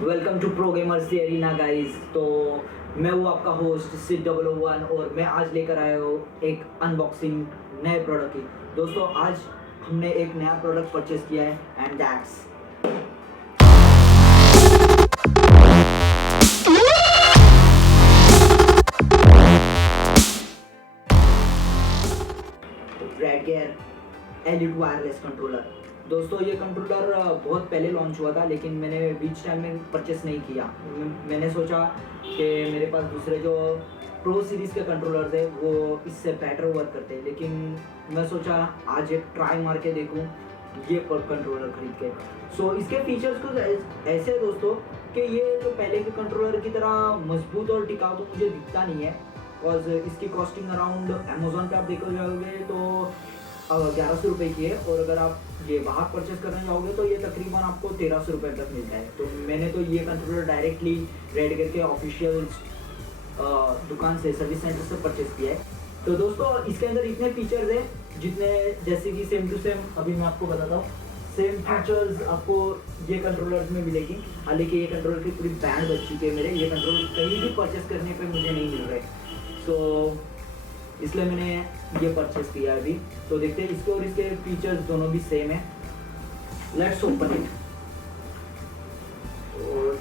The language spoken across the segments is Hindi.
Welcome to pro gamers the arena guys. तो मैं हूँ आपका होस्ट SIDDESH और मैं आज लेकर आया हूँ एक अनबॉक्सिंग नए प्रोडक्ट की। दोस्तों आज हमने एक नया प्रोडक्ट परचेज किया है and that's RedGear elite wireless controller. दोस्तों ये कंट्रोलर बहुत पहले लॉन्च हुआ था, लेकिन मैंने बीच टाइम में परचेस नहीं किया। मैंने सोचा कि मेरे पास दूसरे जो प्रो सीरीज़ के कंट्रोलर्स है वो इससे बेटर वर्क करते हैं, लेकिन मैं सोचा आज एक ट्राई मार के देखूँ ये कंट्रोलर खरीद के। सो इसके फीचर्स कुछ ऐसे है दोस्तों कि ये जो पहले के कंट्रोलर की तरह मजबूत और टिकाऊ तो मुझे दिखता नहीं है, बिकॉज इसकी कॉस्टिंग अराउंड अमेजोन पे आप देखो जाओगे तो 1100 रुपये की है, और अगर आप ये बाहर परचेस करने जाओगे तो ये तकरीबन आपको 1300 रुपये तक मिलता है। तो मैंने तो ये कंट्रोलर डायरेक्टली रेडगेयर के ऑफिशियल दुकान से, सर्विस सेंटर से परचेस किया है। तो दोस्तों इसके अंदर इतने फीचर्स हैं जितने, जैसे कि सेम टू सेम अभी मैं आपको बताता हूँ, सेम फीचर्स आपको ये कंट्रोलर्स में मिलेगी। हालांकि ये कंट्रोलर की पूरी बैंड बच चुकी है मेरे, ये कंट्रोलर कहीं भी परचेस करने पे मुझे नहीं मिल रहे, सो इसलिए मैंने ये परचेस किया अभी। तो देखते हैं इसके और इसके फीचर्स दोनों भी सेम है। लेट्स ओपन इट और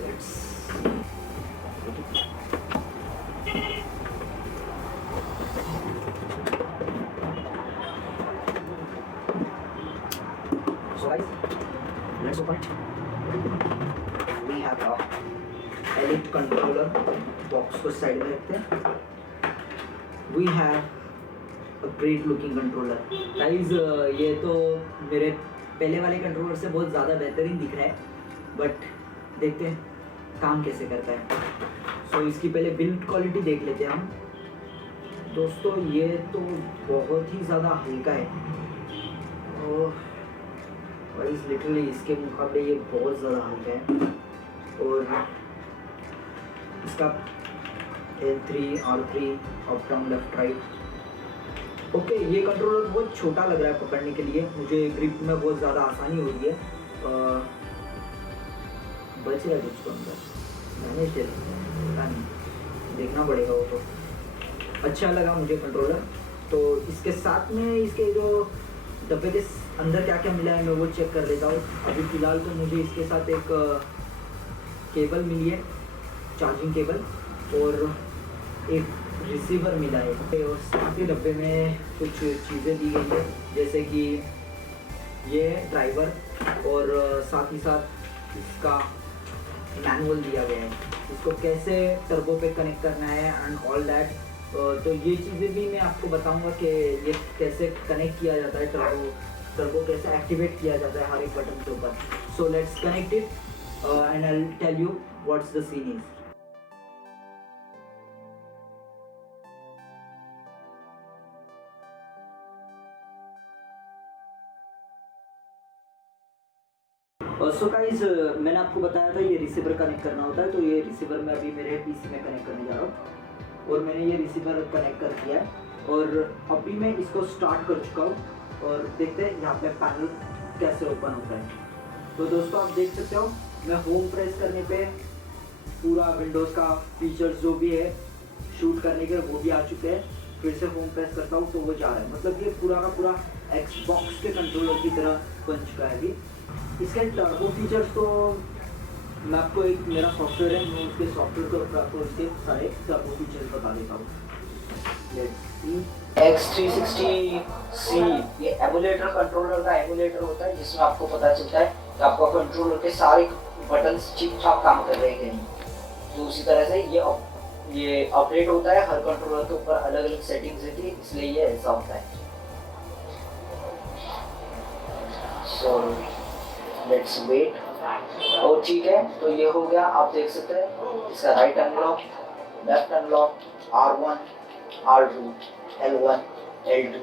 let's let's open it. We have a elite controller box को साइड में रखते हैं। We have a great looking controller. Guys, ये तो मेरे पहले वाले कंट्रोलर से बहुत ज़्यादा बेहतरीन दिख रहा है, बट देखते हैं काम कैसे करता है। सो इसकी पहले बिल्ड क्वालिटी देख लेते हैं हम। दोस्तों ये तो बहुत ही ज़्यादा हल्का है, गाइस लिटरली इसके मुकाबले ये बहुत ज़्यादा हल्का है। और इसका L3 R3 up down left right. Okay, ये कंट्रोलर बहुत छोटा लग रहा है पकड़ने के लिए, मुझे ग्रिप में बहुत ज़्यादा आसानी हो रही है। बचेगा कुछ अंदर मैंने पता नहीं, देखना पड़ेगा वो तो। अच्छा लगा मुझे कंट्रोलर। तो इसके साथ में इसके जो डब्बे के अंदर क्या क्या मिला है मैं वो चेक कर लेता हूँ। अभी फ़िलहाल तो मुझे इसके साथ एक केबल मिली है, चार्जिंग केबल, और एक रिसीवर मिला है, और साथ ही डब्बे में कुछ चीज़ें दी गई है, जैसे कि ये ड्राइवर और साथ ही साथ इसका मैनुअल दिया गया है, इसको कैसे टर्बो पे कनेक्ट करना है एंड ऑल दैट। तो ये चीज़ें भी मैं आपको बताऊंगा कि ये कैसे कनेक्ट किया जाता है, टर्बो कैसे एक्टिवेट किया जाता है हर एक बटन के ऊपर। So let's connect it and I will tell you what's the scene is. So guys, मैंने आपको बताया था ये रिसीवर कनेक्ट करना होता है, तो ये रिसीवर मैं अभी मेरे पीसी में कनेक्ट करने जा रहा हूँ, और मैंने ये रिसीवर कनेक्ट कर दिया है और अभी मैं इसको स्टार्ट कर चुका हूँ। और देखते हैं यहाँ पे पैनल कैसे ओपन होता है। तो दोस्तों आप देख सकते हो, मैं होम प्रेस करने पे पूरा विंडोज़ का फीचर्स जो भी है शूट करने के वो भी आ चुके हैं। फिर से होम प्रेस करता हूँ तो वो जा रहा है, मतलब ये पूरा का पूरा एक्सबॉक्स के कंट्रोलर की तरह बन चुका है अभी। इसके टर्बो फीचर्स तो मैं आपको, एक मेरा सॉफ्टवेयर है, मैं उसके सॉफ्टवेयर को आपको उसके सारे टर्बो फीचर्स बता देता हूँ। X360C ये एमुलेटर कंट्रोलर का एमुलेटर होता है, जिसमें आपको पता चलता है कि आपका कंट्रोलर के सारे बटन्स ठीक ठाक काम कर रहे हैं। तो उसी तरह से ये अपडेट होता है, हर कंट्रोलर के ऊपर अलग अलग सेटिंग्स रहती है, इसलिए ये ऐसा होता है। So let's wait. और ठीक है, तो ये हो गया, आप देख सकते हैं इसका right unlock, left unlock, R1 R2 L1 L2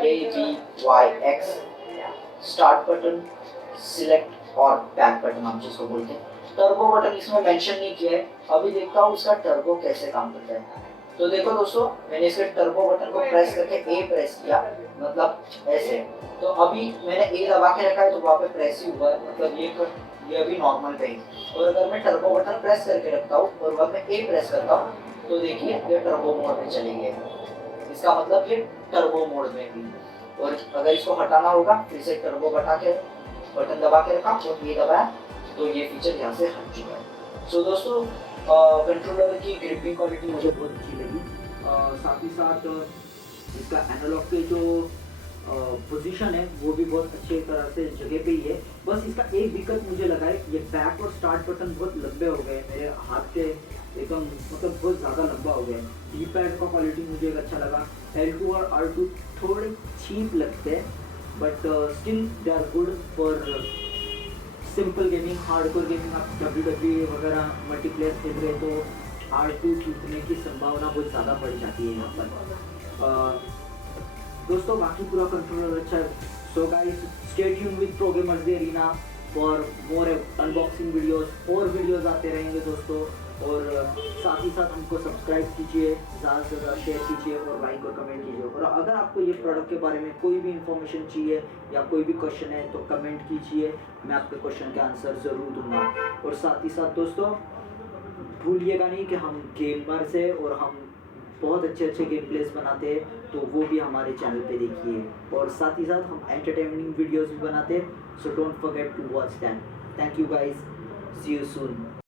A B Y X, start button, select और बैक बटन हम जिसको बोलते हैं। टर्बो बटन इसमें मेंशन नहीं किया है, अभी देखता हूँ इसका टर्बो कैसे काम करता है। तो देखो दोस्तों, मैंने इसके टर्बो बटन को प्रेस करके A प्रेस किया मतलब ऐसे। तो अभी मैंने ए दबा के रखा है तो वहाँ पे प्रेस ही हुआ है, मतलब ये अभी नॉर्मल पे है। और अगर मैं टर्बो बटन प्रेस करके रखता हूँ और वहाँ पे ए प्रेस करता हूँ तो देखिए ये टर्बो मोड में चले गए, इसका मतलब ये टर्बो मोड में भी। और अगर इसको हटाना होगा फिर से टर्बो बटन दबा के रखा और ये दबाया तो ये फीचर यहाँ से हट चुका है। सो दोस्तों कंट्रोलर की ग्रिपिंग क्वालिटी मुझे बहुत अच्छी लगी। साथ ही साथ इसका एनालॉग के जो पोजीशन है वो भी बहुत अच्छे तरह से जगह पे ही है। बस इसका एक दिक्कत मुझे लगा है, ये बैक और स्टार्ट बटन बहुत लंबे हो गए मेरे हाथ के, एकदम मतलब बहुत ज़्यादा लंबा हो गया है। डी पैड का क्वालिटी मुझे एक अच्छा लगा। L2 और R2 थोड़े चीप लगते हैं but still they are good for simple gaming. Hardcore gaming आप WWE वगैरह मल्टीप्लेयर खेल रहे तो R2 टूटने की संभावना बहुत ज़्यादा बढ़ जाती है यहाँ पर। दोस्तों बाकी पूरा कंट्रोलर अच्छा है। So guys stay tuned with pro gamers the arena for more unboxing videos, और वीडियोस आते रहेंगे दोस्तों। और साथ ही साथ हमको सब्सक्राइब कीजिए, ज़्यादा से ज़्यादा शेयर कीजिए और लाइक और कमेंट कीजिए। और अगर आपको ये प्रोडक्ट के बारे में कोई भी इंफॉर्मेशन चाहिए या कोई भी क्वेश्चन है तो कमेंट कीजिए, मैं आपके क्वेश्चन के आंसर ज़रूर दूंगा। और साथ ही साथ दोस्तों भूलिएगा नहीं कि हम गेमर्स हैं और हम बहुत अच्छे अच्छे गेम प्लेस बनाते हैं, तो वो भी हमारे चैनल पे देखिए। और साथ ही साथ हम एंटरटेनमेंट वीडियोस भी बनाते हैं, so don't forget to watch that. Thank you guys, see you soon.